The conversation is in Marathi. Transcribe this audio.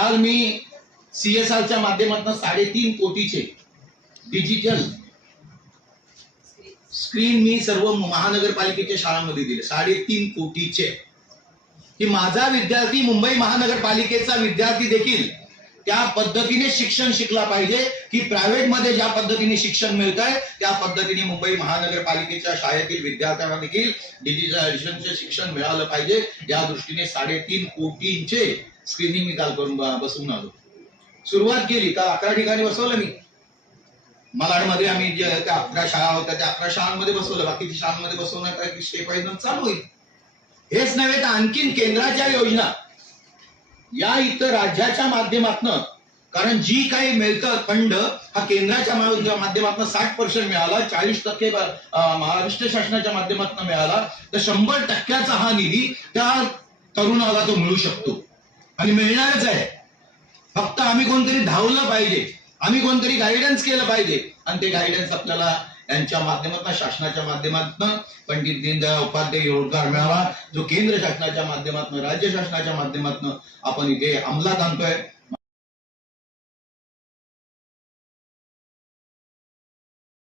काल मी CSRच्या माध्यमातून 3.5 कोटीचे डिजिटल स्क्रीन मी सर्व महानगरपालिकेच्या शाळांमध्ये दिले. 3.5 कोटीचे. की माझा विद्यार्थी, मुंबई महानगरपालिकेचा विद्यार्थी देखील त्या पद्धतीने शिक्षण शिकला पाहिजे की प्रायव्हेट मध्ये ज्या पद्धतीने शिक्षण मिळत आहे त्या पद्धतीने मुंबई महानगरपालिकेच्या शाळेतील विद्यार्थ्यांना देखील डिजिटलायझेशनचे शिक्षण मिळालं पाहिजे. या दृष्टीने 3.5 कोटींचे स्क्रीनिंग मी काल करून बसवून आलो. सुरुवात केली. काल 11 ठिकाणी बसवलं मी. मालाडमध्ये आम्ही जे 11 शाळा होत्या त्या 11 शाळांमध्ये बसवलं. बाकीच्या शाळांमध्ये बसवण्याचा स्टेप बाय स्टेप चालू होईल. हेच नव्हे तर आणखीन केंद्राच्या योजना या इतर राज्याच्या माध्यमातून, कारण जी काही मिळतं फंड हा केंद्राच्या माध्यमातून 60% मिळाला, 40% महाराष्ट्र शासनाच्या माध्यमातून मिळाला, तर 100% हा निधी त्या तरुणाला तो मिळू शकतो आणि मिळणारच आहे. फक्त आम्ही कोणतरी धावलं पाहिजे, आम्ही कोणतरी गायडन्स केलं पाहिजे आणि ते गायडन्स आपल्याला यांच्या माध्यमातून, शासनाच्या माध्यमातून, पंडित दीनदयाळ उपाध्याय रोजगार मेळावा जो केंद्र शासनाच्या माध्यमातून, राज्य शासनाच्या माध्यमातून आपण इथे अंमलात आणतोय.